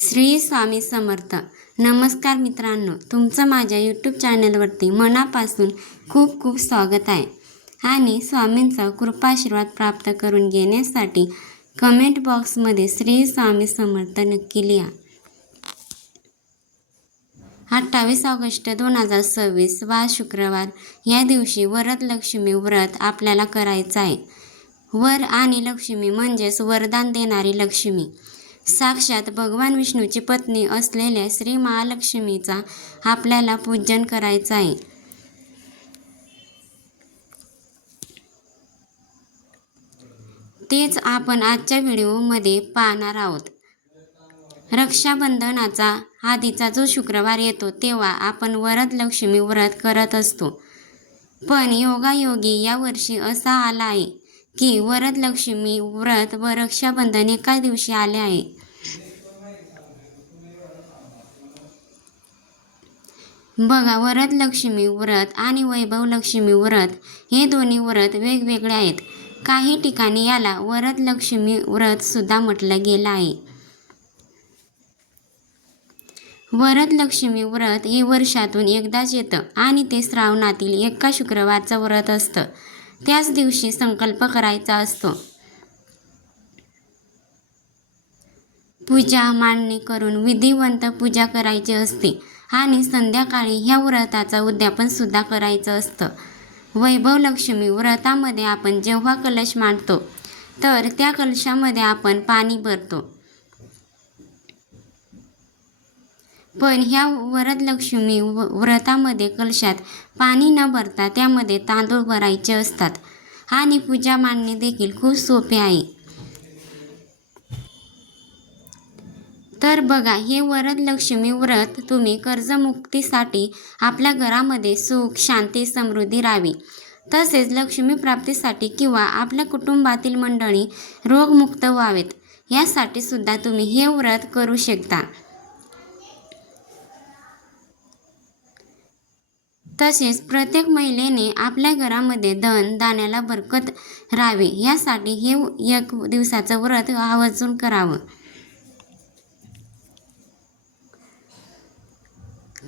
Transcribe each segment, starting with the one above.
श्री स्वामी समर्थ. नमस्कार मित्रांनो, तुमचं माझ्या यूट्यूब चॅनलवरती मनापासून खूप खूप स्वागत आहे. आणि स्वामींचा कृपाशीर्वाद प्राप्त करून घेण्यासाठी कमेंट बॉक्समध्ये श्री स्वामी समर्थ नक्की लिहा. 28 ऑगस्ट 2026 वा शुक्रवार या दिवशी वरदलक्ष्मी व्रत आपल्याला करायचं आहे. वर आणि लक्ष्मी म्हणजेच वरदान देणारी लक्ष्मी, साक्षात भगवान विष्णूची पत्नी असलेल्या श्री महालक्ष्मीचा आपल्याला पूजन करायचं आहे. तेच आपण आजच्या व्हिडिओमध्ये पाहणार आहोत. रक्षाबंधनाचा आधीचा जो शुक्रवार येतो तेव्हा आपण वरदलक्ष्मी व्रत करत असतो. पण योगायोगी या वर्षी असा आला आहे की वरदलक्ष्मी व्रत व रक्षाबंधन एका दिवशी आले आहे. बघा, वरदलक्ष्मी व्रत आणि वैभवलक्ष्मी व्रत हे दोन्ही व्रत वेगवेगळे आहेत. काही ठिकाणी याला वरदलक्ष्मी व्रत सुद्धा म्हटलं गेलं आहे. वरदलक्ष्मी व्रत हे वर्षातून एकदाच येतं आणि ते श्रावणातील एका शुक्रवारचं व्रत असतं. त्याच दिवशी संकल्प करायचा असतो. पूजा मांडणी करून विधिवंत पूजा करायची असते आणि संध्याकाळी ह्या व्रताचं उद्यापन सुद्धा करायचं असतं. वैभवलक्ष्मी व्रतामध्ये आपण जेव्हा कलश मांडतो तर त्या कलशामध्ये आपण पाणी भरतो. पण ह्या वरदलक्ष्मी व्रतामध्ये कलशात पाणी न भरता त्यामध्ये तांदूळ भरायचे असतात आणि पूजा मांडणी देखील खूप सोपे आहे. तर बघा, हे वरदलक्ष्मी व्रत तुम्ही कर्जमुक्तीसाठी, आपल्या घरामध्ये सुख शांती समृद्धी राहावी, तसेच लक्ष्मी प्राप्तीसाठी किंवा आपल्या कुटुंबातील मंडळी रोगमुक्त व्हावेत यासाठी सुद्धा तुम्ही हे व्रत करू शकता. तसेच प्रत्येक महिलेने आपल्या घरामध्ये धन धान्याला बरकत राहावी यासाठी हे एक दिवसाचं व्रत आवर्जून करावं.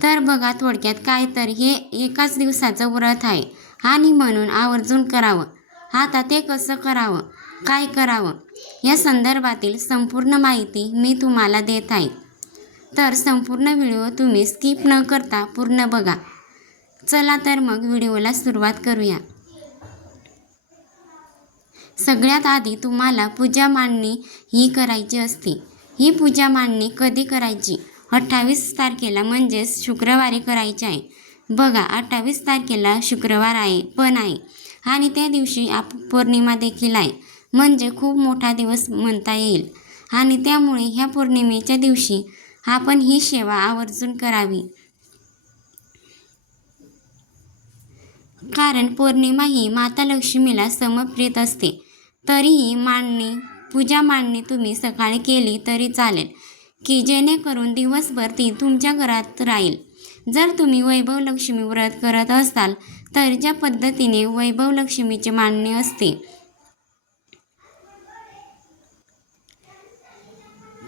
तर बघा, थोडक्यात काय तर हे एकाच दिवसाचं व्रत आहे आणि म्हणून आवर्जून करावं. आता ते कसं करावं, काय करावं या संदर्भातील संपूर्ण माहिती मी तुम्हाला देत आहे. तर संपूर्ण व्हिडिओ तुम्ही स्किप न करता पूर्ण बघा. चला तर मग व्हिडिओला सुरुवात करूया. सगळ्यात आधी तुम्हाला पूजा मांडणी ही करायची असते. ही पूजा मांडणी कधी करायची? 28 तारखेला म्हणजेच शुक्रवारी करायची आहे. बघा, 28 तारखेला शुक्रवार आहे आणि त्या दिवशी पौर्णिमा देखील आहे, म्हणजे खूप मोठा दिवस म्हणता येईल. आणि त्यामुळे ह्या पौर्णिमेच्या दिवशी आपण ही सेवा आवर्जून करावी. कारण पौर्णिमा ही माता लक्ष्मीला समर्पित असते. तरीही पूजा मांडणी तुम्ही सकाळी केली तरी चालेल, की जेणेकरून दिवसभर ती तुमच्या घरात राहील. जर तुम्ही वैभवलक्ष्मी व्रत करत असाल तर ज्या पद्धतीने वैभवलक्ष्मीची मांडणी असते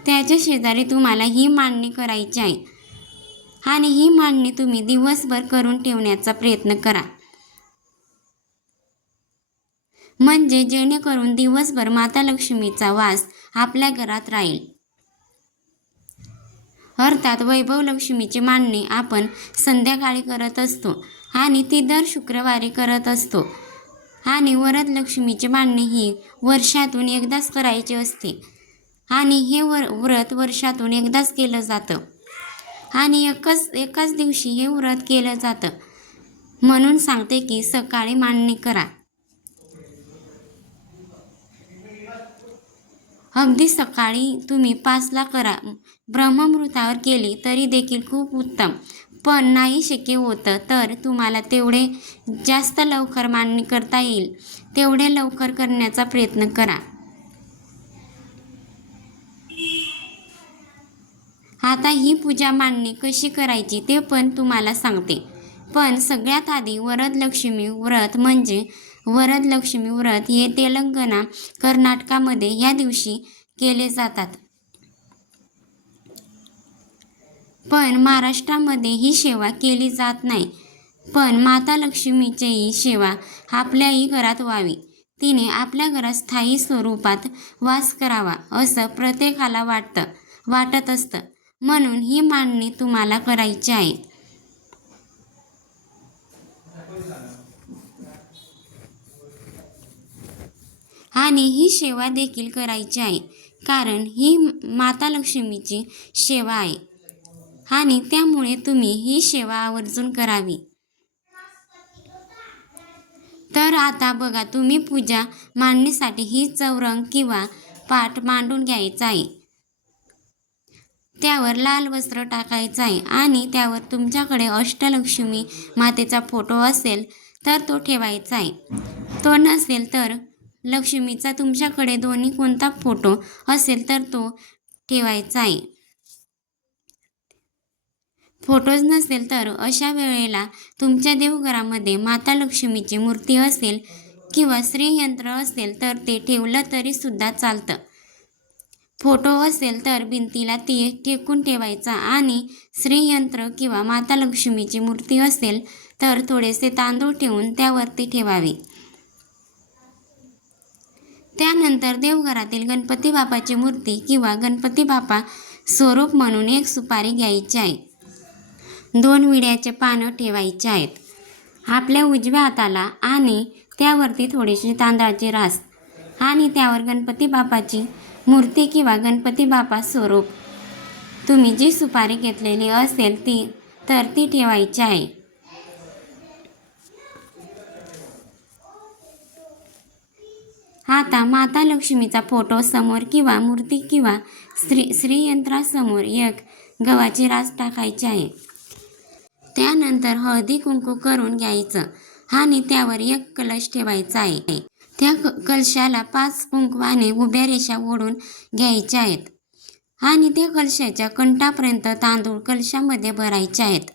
त्याच्या शेजारी तुम्हाला ही मांडणी करायची आहे. आणि ही मांडणी तुम्ही दिवसभर करून ठेवण्याचा प्रयत्न करा, म्हणजे जेणेकरून दिवसभर माता लक्ष्मीचा वास आपल्या घरात राहील. अर्थात वैभवलक्ष्मीची मांडणी आपण संध्याकाळी करत असतो आणि ती दर शुक्रवारी करत असतो. आणि वरदलक्ष्मीची मांडणी ही वर्षातून एकदाच करायची असते आणि हे व्रत वर्षातून एकदाच केलं जातं आणि एकाच दिवशी हे व्रत केलं जातं. म्हणून सांगते की सकाळी मांडणी करा. अगदी सकाळी तुम्ही 5ला करा. ब्रह्ममुहूर्तावर केली तरी देखील खूप उत्तम. पण नाही शक्य होतं तर तुम्हाला तेवढे जास्त लवकर मांडणी करता येईल तेवढे लवकर करण्याचा प्रयत्न करा. आता ही पूजा मांडणी कशी करायची ते पण तुम्हाला सांगते. पण सगळ्यात आधी वरदलक्ष्मी व्रत वरदलक्ष्मी व्रत हे तेलंगणा कर्नाटकामध्ये या दिवशी केले जातात. पण महाराष्ट्रामध्ये ही सेवा केली जात नाही. पण माता लक्ष्मीचीही सेवा आपल्याही घरात व्हावी. तिने आपल्या घरात स्थायी स्वरूपात वास करावा असं प्रत्येकाला वाटत असतं. म्हणून ही मांडणी तुम्हाला करायची आहे. आणि ही सेवा देखील करायची आहे, कारण ही माता लक्ष्मीची सेवा आहे आणि त्यामुळे तुम्ही ही सेवा आवर्जून करावी. तर आता बघा, तुम्ही पूजा मांडणीसाठी ही चौरंग किंवा पाट मांडून घ्यायचा आहे. त्यावर लाल वस्त्र टाकायचं आहे आणि त्यावर तुमच्याकडे अष्टलक्ष्मी मातेचा फोटो असेल तर तो ठेवायचा आहे. तो नसेल तर लक्ष्मीचा तुमच्याकडे दोन्ही कोणता फोटो असेल तर तो ठेवायचा आहे. फोटोज नसेल तर अशा वेळेला तुमच्या देवघरामध्ये माता लक्ष्मीची मूर्ती असेल किंवा श्रीयंत्र असेल तर ते ठेवलं तरी सुद्धा चालतं. फोटो असेल तर भिंतीला ती टेकून ठेवायचा आणि श्रीयंत्र किंवा माता लक्ष्मीची मूर्ती असेल तर थोडेसे तांदूळ ठेवून त्यावरती ठेवावे. त्यानंतर देवघरातील गणपती बाप्पाची मूर्ती किंवा गणपती बाप्पा स्वरूप म्हणून एक सुपारी घ्यायची आहे. 2 विड्याचे पानं ठेवायचे आहेत आपल्या उजव्या हाताला आणि त्यावरती थोडीशी तांदळाची रास आणि त्यावर गणपती बाप्पाची मूर्ती किंवा गणपती बाप्पा स्वरूप तुम्ही जी सुपारी घेतलेली असेल ती ठेवायची आहे. आता माता लक्ष्मीचा फोटो समोर किंवा मूर्ती किंवा श्रीयंत्रासमोर एक गव्हाची रास टाकायची आहे. त्यानंतर हळदी कुंकू करून घ्यायचं आणि त्यावर एक कलश ठेवायचा आहे. त्या कलशाला 5 कुंकवाने उभ्या रेषा ओढून घ्यायच्या आहेत आणि त्या कलशाच्या कंठापर्यंत तांदूळ कलशामध्ये भरायचे आहेत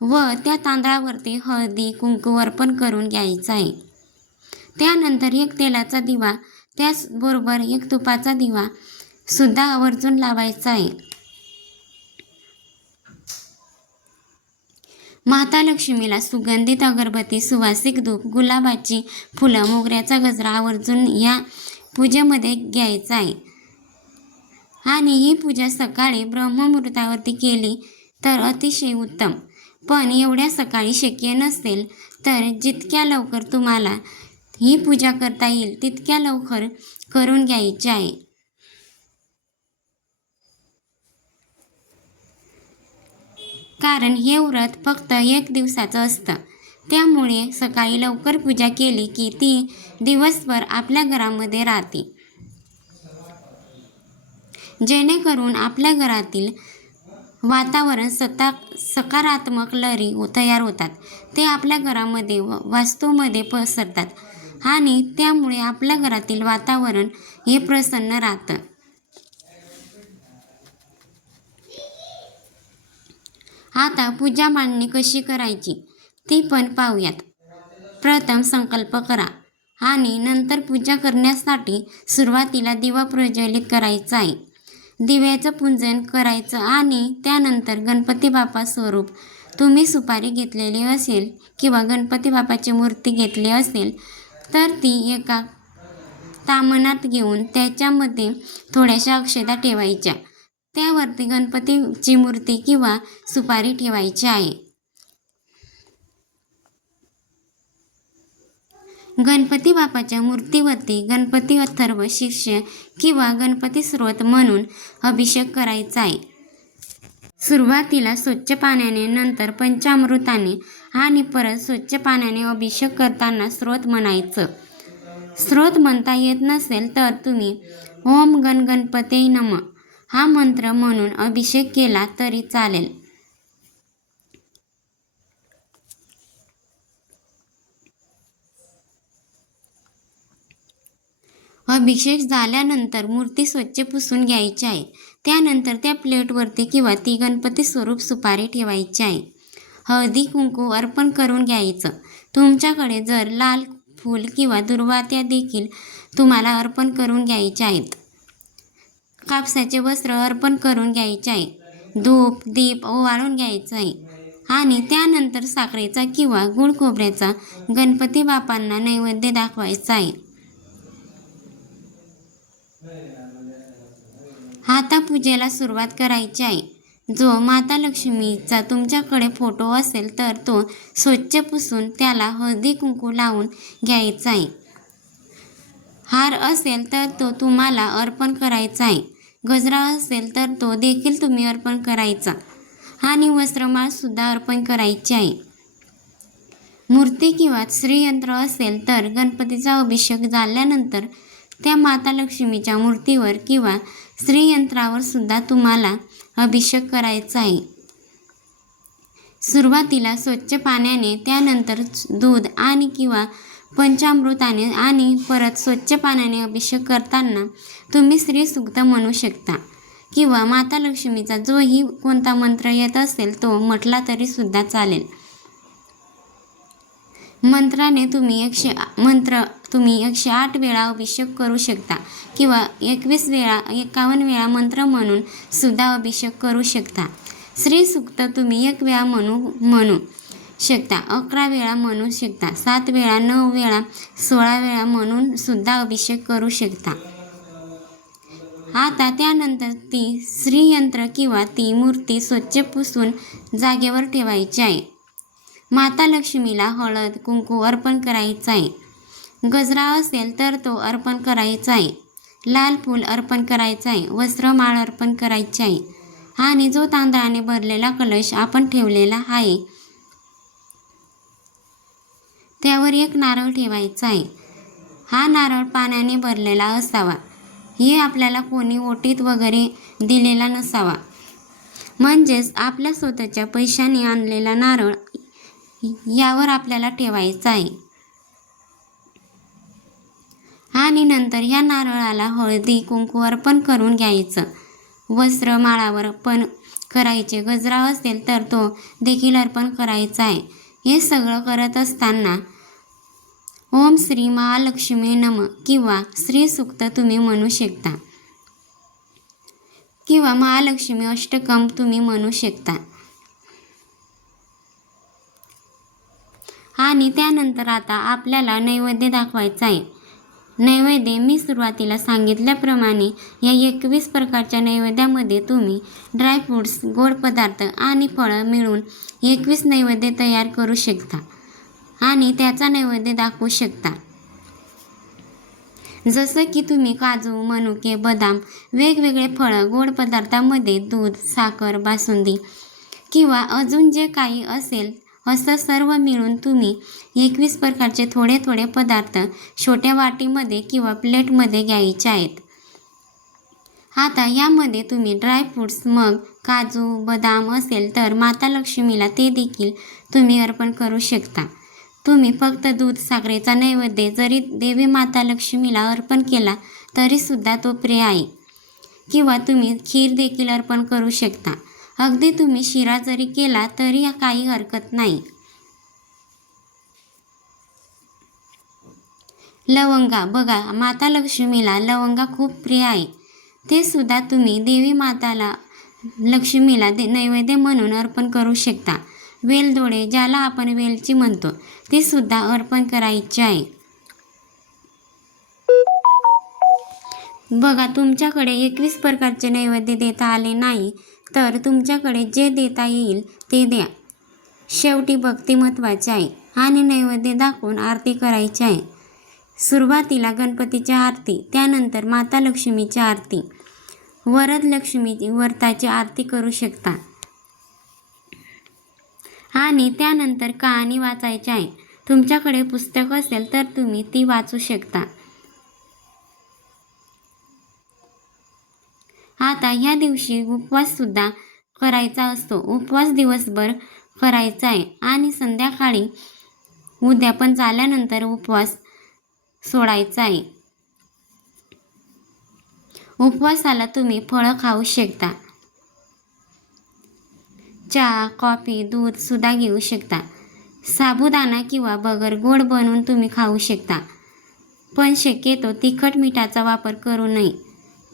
व त्या तांदळावरती हळदी कुंकू अर्पण करून घ्यायचं आहे. त्यानंतर एक तेलाचा दिवा त्याचबरोबर एक तुपाचा दिवा सुद्धा आवर्जून लावायचा आहे. माता लक्ष्मीला सुगंधित अगरबत्ती, सुवासिक धूप, गुलाबाची फुलं, मोगऱ्याचा गजरा आवर्जून या पूजेमध्ये घ्यायचा आहे. आणि ही पूजा सकाळी ब्रह्ममुहूर्तावरती केली तर अतिशय उत्तम. पण एवढ्या सकाळी शक्य नसेल तर जितक्या लवकर तुम्हाला ही पूजा करता येईल तितक्या लवकर करून घ्यायची आहे. कारण हे व्रत फक्त 1 दिवसाचं असतं. त्यामुळे सकाळी लवकर पूजा केली की ती दिवसभर आपल्या घरामध्ये राहते. जेणेकरून आपल्या घरातील वातावरण सकारात्मक लहरी तयार होतात. ते आपल्या घरामध्ये वास्तूमध्ये पसरतात आणि त्यामुळे आपल्या घरातील वातावरण हे प्रसन्न राहतं. आता पूजा मांडणी कशी करायची ती पण पाहूयात. प्रथम संकल्प करा आणि नंतर पूजा करण्यासाठी सुरुवातीला दिवा प्रज्वलित करायचा आहे. दिव्याचं पूजन करायचं आणि त्यानंतर गणपती बाप्पा स्वरूप तुम्ही सुपारी घेतलेली असेल किंवा गणपती बाप्पाची मूर्ती घेतली असेल तर ती एका ताम्हणात घेऊन त्याच्यामध्ये थोड्याशा अक्षता ठेवायच्या. त्यावरती गणपतीची मूर्ती किंवा सुपारी ठेवायची आहे. गणपती बाप्पाच्या मूर्तीवरती गणपती अथर्व शीर्ष किंवा गणपती स्रोत म्हणून अभिषेक करायचा आहे. सुरुवातीला स्वच्छ पाण्याने, नंतर पंचामृताने आणि परत स्वच्छ पाण्याने अभिषेक करताना स्रोत म्हणायचं. स्रोत म्हणता येत नसेल तर तुम्ही ओम गण गणपते नमः हा मंत्र म्हणून अभिषेक केला तरी चालेल. अभिषेक झाल्यानंतर मूर्ती स्वच्छ पुसून घ्यायची आहे. त्यानंतर त्या प्लेटवरती किंवा ती गणपती स्वरूप सुपारी ठेवायची आहे. हळदी कुंकू अर्पण करून घ्यायचं. तुमच्याकडे जर लाल फूल किंवा दुर्वा त्या देखील तुम्हाला अर्पण करून घ्यायचे आहेत. कापसाचे वस्त्र अर्पण करून घ्यायचे आहे. धूप दीप ओवाळून घ्यायचा आहे आणि त्यानंतर साखरेचा किंवा गुळ खोबऱ्याचा गणपती बाप्पांना नैवेद्य दाखवायचा आहे. आता पूजेला सुरुवात करायची आहे. जो माता लक्ष्मीचा तुमच्याकडे फोटो असेल तर तो स्वच्छ पुसून त्याला हळदी कुंकू लावून घ्यायचा आहे. हार असेल तर तो तुम्हाला अर्पण करायचा आहे. गजरा असेल तर तो देखील तुम्ही अर्पण करायचा आणि वस्त्रमाळ सुद्धा अर्पण करायची आहे. मूर्ती किंवा श्रीयंत्र असेल तर गणपतीचा अभिषेक झाल्यानंतर त्या माता लक्ष्मीच्या मूर्तीवर किंवा श्रीयंत्रावर सुद्धा तुम्हाला अभिषेक करायचा आहे. सुरुवातीला स्वच्छ पाण्याने, त्यानंतर दूध आणि किंवा पंचामृताने आणि परत स्वच्छ पाण्याने अभिषेक करताना तुम्ही श्रीसूक्त म्हणू शकता किंवा माता लक्ष्मीचा जोही कोणता मंत्र येत असेल तो म्हटला तरी सुद्धा चालेल. मंत्राने तुम्ही 108 वेळा अभिषेक करू शकता किंवा 51 वेळा मंत्र म्हणून सुद्धा अभिषेक करू शकता. श्रीसूक्त तुम्ही 1 वेळा म्हणू शकता, 11 वेळा म्हणू शकता, 7 वेळा, 9 वेळा, 16 वेळा म्हणून सुद्धा अभिषेक करू शकता. आता त्यानंतर ती श्रीयंत्र किंवा ती मूर्ती स्वच्छ पुसून जागेवर ठेवायची आहे. माता लक्ष्मीला हळद कुंकू अर्पण करायचं आहे. गजरा असेल तर तो अर्पण करायचा आहे. लाल फूल अर्पण करायचं आहे. वस्त्रमाळ अर्पण करायची आहे आणि जो तांदळाने भरलेला कलश आपण ठेवलेला आहे त्यावर 1 नारळ ठेवायचा आहे. हा नारळ पाण्याने भरलेला असावा. हे आपल्याला कोणी ओटीत वगैरे दिलेला नसावा. म्हणजेच आपल्या स्वतःच्या पैशाने आणलेला नारळ यावर आपल्याला ठेवायचा आहे. आणि नंतर या नारळाला हळदी कुंकू अर्पण करून घ्यायचं. वस्त्र माळावर अर्पण करायचे. गजरा असेल तर तो देखील अर्पण करायचा आहे. हे सगळं करत असताना ओम श्री महालक्ष्मी नमः किंवा श्रीसूक्त तुम्ही म्हणू शकता किंवा महालक्ष्मी अष्टकम तुम्ही म्हणू शकता. आणि त्यानंतर आता आपल्याला नैवेद्य दाखवायचा आहे. नैवेद्य मी सुरुवातीला सांगितल्याप्रमाणे या 21 प्रकारच्या नैवेद्यामध्ये तुम्ही ड्रायफ्रूट्स, गोड पदार्थ आणि फळं मिळून 21 नैवेद्य तयार करू शकता आणि त्याचा नैवेद्य दाखवू शकता. जसं की तुम्ही काजू, मनुके, बदाम, वेगवेगळे फळं, गोड पदार्थामध्ये दूध, साखर, बासुंदी किंवा अजून जे काही असेल असं सर्व मिळून तुम्ही 21 प्रकारचे थोडे थोडे पदार्थ छोट्या वाटीमध्ये किंवा प्लेटमध्ये घ्यायचे आहेत. आता यामध्ये तुम्ही ड्रायफ्रूट्स, मग काजू, बदाम असेल तर माता लक्ष्मीला ते देखील तुम्ही अर्पण करू शकता. तुम्ही फक्त दूध साखरेचा नैवेद्य जरी देवी माता लक्ष्मीला अर्पण केला तरीसुद्धा तो प्रिय आहे किंवा तुम्ही खीर देखील अर्पण करू शकता. अगदी तुम्ही शिरा जरी केला तरी काही हरकत नाही. लवंगा बघा, माता लक्ष्मीला लवंगा खूप प्रिय आहे. ते सुद्धा तुम्ही देवी माताला लक्ष्मीला नैवेद्य म्हणून अर्पण करू शकता. वेलदोडे, ज्याला आपण वेलची म्हणतो, ते सुद्धा अर्पण करायचे आहे. बघा, तुमच्याकडे 21 प्रकारचे नैवेद्य देता आले नाही तर तुमच्याकडे जे देता येईल ते द्या. शेवटी भक्ती महत्त्वाची आहे आणि नैवेद्य दाखवून आरती करायची आहे. सुरुवातीला गणपतीची आरती, त्यानंतर माता लक्ष्मीची आरती, वरदलक्ष्मी व्रताची आरती करू शकता आणि त्यानंतर कहाणी वाचायची आहे. तुमच्याकडे पुस्तक असेल तर तुम्ही ती वाचू शकता. आता ह्या दिवशी उपवाससुद्धा करायचा असतो. उपवास दिवसभर करायचा आहे आणि संध्याकाळी उद्यापन झाल्यानंतर उपवास सोडायचा आहे. उपवासाला तुम्ही फळं खाऊ शकता. चहा, कॉफी, दूध सुद्धा घेऊ शकता. साबुदाणा किंवा बगर गोड बनवून तुम्ही खाऊ शकता. पण शक्यतो तिखट मिठाचा वापर करू नये.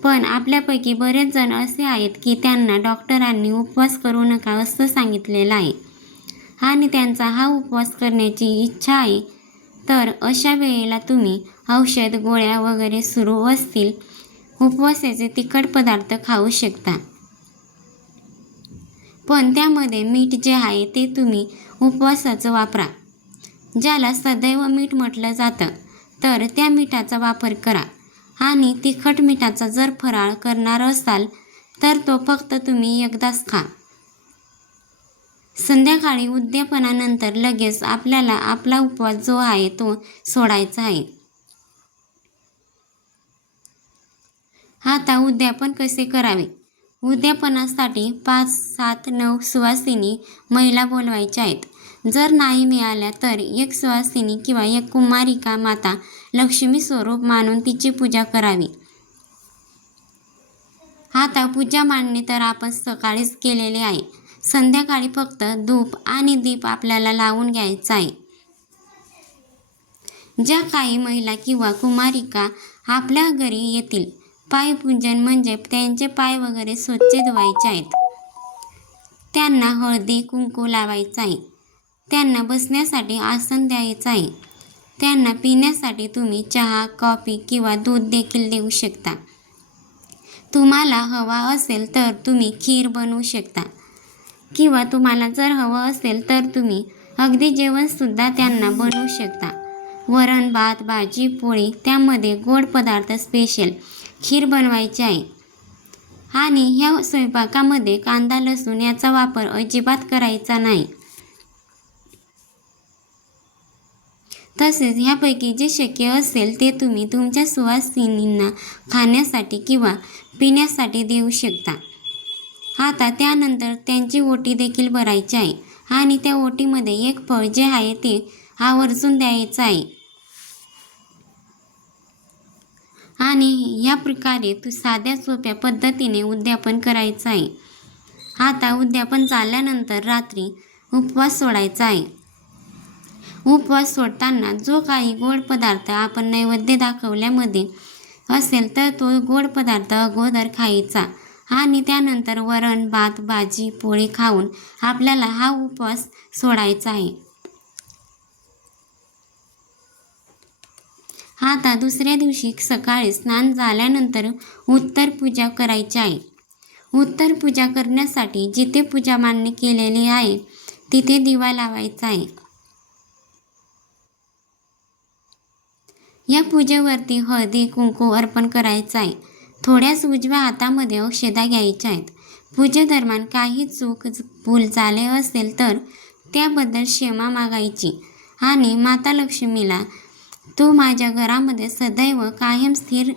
पण आपल्यापैकी बरेच जण असे आहेत की त्यांना डॉक्टरांनी उपवास करू नका असं सांगितलेलं आहे आणि त्यांचा हा उपवास करण्याची इच्छा आहे. तर अशा वेळेला तुम्ही औषध गोळ्या वगैरे सुरू असतील उपवासाचे तिखट पदार्थ खाऊ शकता. पण त्यामध्ये मीठ जे आहे ते तुम्ही उपवासाचं वापरा. ज्याला सदैव मीठ म्हटलं जातं तर त्या मिठाचा वापर करा आणि तिखट मिठाचा जर फराळ करणार असाल तर तो फक्त तुम्ही एकदाच खा. संध्याकाळी उद्यापनानंतर लगेच आपल्याला आपला उपवास जो आहे तो सोडायचा आहे. आता उद्यापन कसे करावे? उद्यापनासाठी 5, 7, 9 सुवासिनी महिला बोलवायच्या आहेत. जर नाही मिळाल्या तर एक सुवासिनी किंवा एक कुमारिका माता लक्ष्मी स्वरूप मानून तिची पूजा करावी. आता पूजा मांडणे तर आपण सकाळीच केलेले आहे. संध्याकाळी फक्त धूप आणि दीप आपल्याला लावून घ्यायचा आहे. ज्या काही महिला किंवा कुमारिका आपल्या घरी येतील, पायपूजन म्हणजे त्यांचे पाय वगैरे स्वच्छ धुवायचे आहेत. त्यांना हळदी कुंकू लावायचं आहे. त्यांना बसण्यासाठी आसन द्यायचं आहे. त्यांना पिण्यासाठी तुम्ही चहा, कॉफी किंवा दूध देखील देऊ शकता. तुम्हाला हवा असेल तर तुम्ही खीर बनवू शकता किंवा तुम्हाला जर हवं असेल तर तुम्ही अगदी जेवणसुद्धा त्यांना बनवू शकता. वरण, भात, भाजी, पोळी, त्यामध्ये गोड पदार्थ स्पेशल खीर बनवायची आहे. आणि ह्या स्वयंपाकामध्ये कांदा लसूण याचा वापर अजिबात करायचा नाही. तसेच ह्यापैकी जे शक्य असेल ते तुम्ही तुमच्या सुवासिनींना खाण्यासाठी किंवा पिण्यासाठी देऊ शकता. आता त्यानंतर त्यांची ओटी देखील भरायची आहे आणि त्या ओटीमध्ये एक फळ जे आहे ते आवर्जून द्यायचं आहे. आणि या प्रकारे साध्या सोप्या पद्धतीने उद्यापन करायचं आहे. आता उद्यापन झाल्यानंतर रात्री उपवास सोडायचा आहे. उपवास सोडताना जो काही गोड पदार्थ आपण नैवेद्य दाखवल्यामध्ये असेल तर तो गोड पदार्थ अगोदर खायचा आणि त्यानंतर वरण, भात, भाजी, पोळी खाऊन आपल्याला हा उपवास सोडायचा आहे. आता दुसऱ्या दिवशी सकाळी स्नान झाल्यानंतर उत्तर पूजा करायची आहे. उत्तर पूजा करण्यासाठी जिथे पूजा मांडणी केलेली आहे तिथे दिवा लावायचा आहे. या पूजेवरती हळदी कुंकू अर्पण करायचं आहे. थोड्याच उजव्या हातामध्ये अक्षता घ्यायच्या आहेत. पूजेदरम्यान काही चूक भूल झाले असेल तर त्याबद्दल क्षमा मागायची आणि माता लक्ष्मीला तू माझ्या घरामध्ये सदैव कायम स्थिर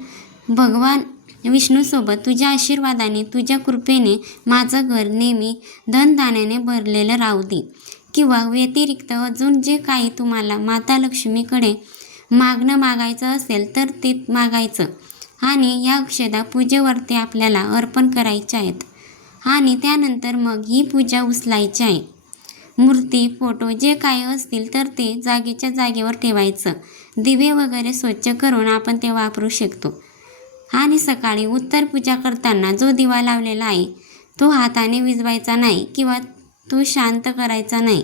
भगवान विष्णूसोबत तुझ्या आशीर्वादाने तुझ्या कृपेने माझं घर नेहमी धनधान्याने भरलेलं राहू दे किंवा व्यतिरिक्त अजून जे काही तुम्हाला माता लक्ष्मीकडे मागायचं असेल तर ते मागायचं आणि या अक्षता पूजेवरती आपल्याला अर्पण करायच्या आहेत. आणि त्यानंतर मग ही पूजा उचलायची आहे. मूर्ती, फोटो जे काही असतील तर ते जागेच्या जागेवर ठेवायचं. दिवे वगैरे स्वच्छ करून आपण ते वापरू शकतो. आणि सकाळी उत्तर पूजा करताना जो दिवा लावलेला आहे तो हाताने विझवायचा नाही किंवा तो शांत करायचा नाही.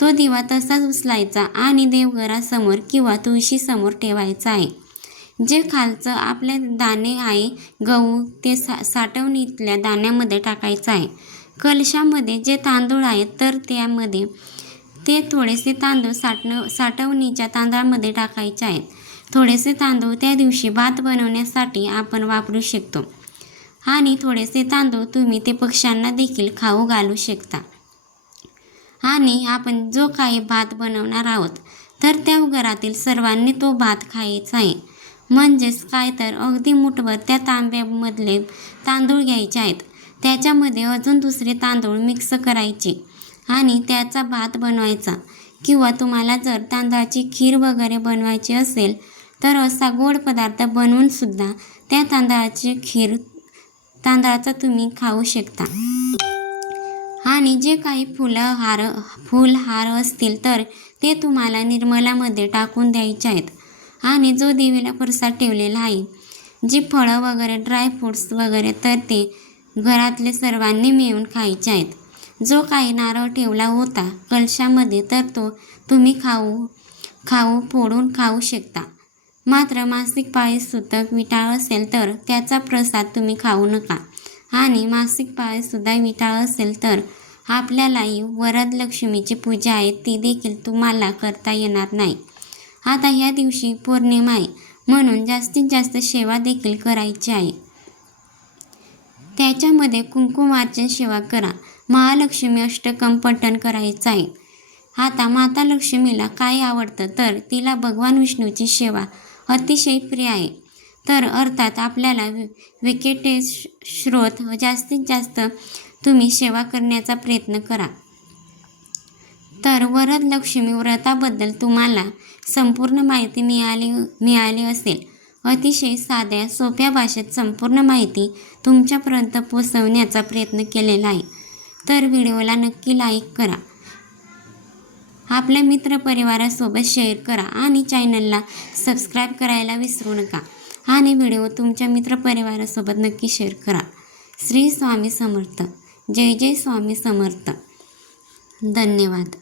तो दिवा तसाच उचलायचा आणि देवघरासमोर किंवा तुळशीसमोर ठेवायचा आहे. जे खालचं आपले दाणे आहे गहू ते साठवणीतल्या दाण्यामध्ये टाकायचं आहे. कलशामध्ये जे तांदूळ आहेत तर त्यामध्ये ते थोडेसे तांदूळ साठवणीच्या तांदळामध्ये टाकायचे आहेत. थोडेसे तांदूळ त्या दिवशी भात बनवण्यासाठी आपण वापरू शकतो आणि थोडेसे तांदूळ तुम्ही ते पक्ष्यांना देखील खाऊ घालू शकता. आणि आपण जो काही भात बनवणार आहोत तर त्या घरातील सर्वांनी तो भात खायचा आहे. म्हणजेच काय तर अगदी मुठभर त्या तांब्यामधले तांदूळ घ्यायचे आहेत. त्याच्यामध्ये अजून दुसरे तांदूळ मिक्स करायचे आणि त्याचा भात बनवायचा. किंवा तुम्हाला जर तांदळाची खीर वगैरे बनवायची असेल तर असा गोड पदार्थ बनवूनसुद्धा त्या तांदळाचा तुम्ही खाऊ शकता. आणि जे काही फुलहार असतील तर ते तुम्हाला निर्मलामध्ये टाकून द्यायचे आहेत. आणि जो देवीला प्रसाद ठेवलेला आहे जी फळं वगैरे ड्रायफ्रूट्स वगैरे तर ते घरातले सर्वांनी मिळून खायचे आहेत। जो काही नारळ ठेवला होता कलशामध्ये तर तो तुम्ही फोडून खाऊ शकता। मात्र मासिक पाळी सूतक विटाळ असेल तर त्याचा प्रसाद तुम्ही खाऊ नका। आणि मासिक पाळीसुद्धा विटाळ असेल तर आपल्यालाही वरदलक्ष्मीची पूजा आहे ती देखील तुम्हाला करता येणार नाही। आता ह्या दिवशी पौर्णिमा आहे म्हणून जास्तीत जास्त सेवा देखील करायची आहे। त्याच्यामध्ये कुंकुमार्चन सेवा करा, महालक्ष्मी अष्टकम पठण करायचं आहे। आता माता लक्ष्मीला काय आवडतं तर तिला भगवान विष्णूची सेवा अतिशय प्रिय आहे। तर अर्थात आपल्याला व्यक्तिशत जास्तीत जास्त तुम्ही सेवा करण्याचा प्रयत्न करा। तर वरदलक्ष्मी व्रताबद्दल तुम्हाला संपूर्ण माहिती मिळाली असेल। अतिशय साध्या सोप्या भाषेत संपूर्ण माहिती तुमच्यापर्यंत पोहोचवण्याचा प्रयत्न केलेला आहे। तर व्हिडिओला नक्की लाईक करा, आपल्या मित्रपरिवारासोबत शेअर करा आणि चॅनलला सबस्क्राईब करायला विसरू नका। आणि व्हिडिओ तुमच्या मित्रपरिवारासोबत नक्की शेअर करा। श्री स्वामी समर्थ। जय जय स्वामी समर्थ। धन्यवाद।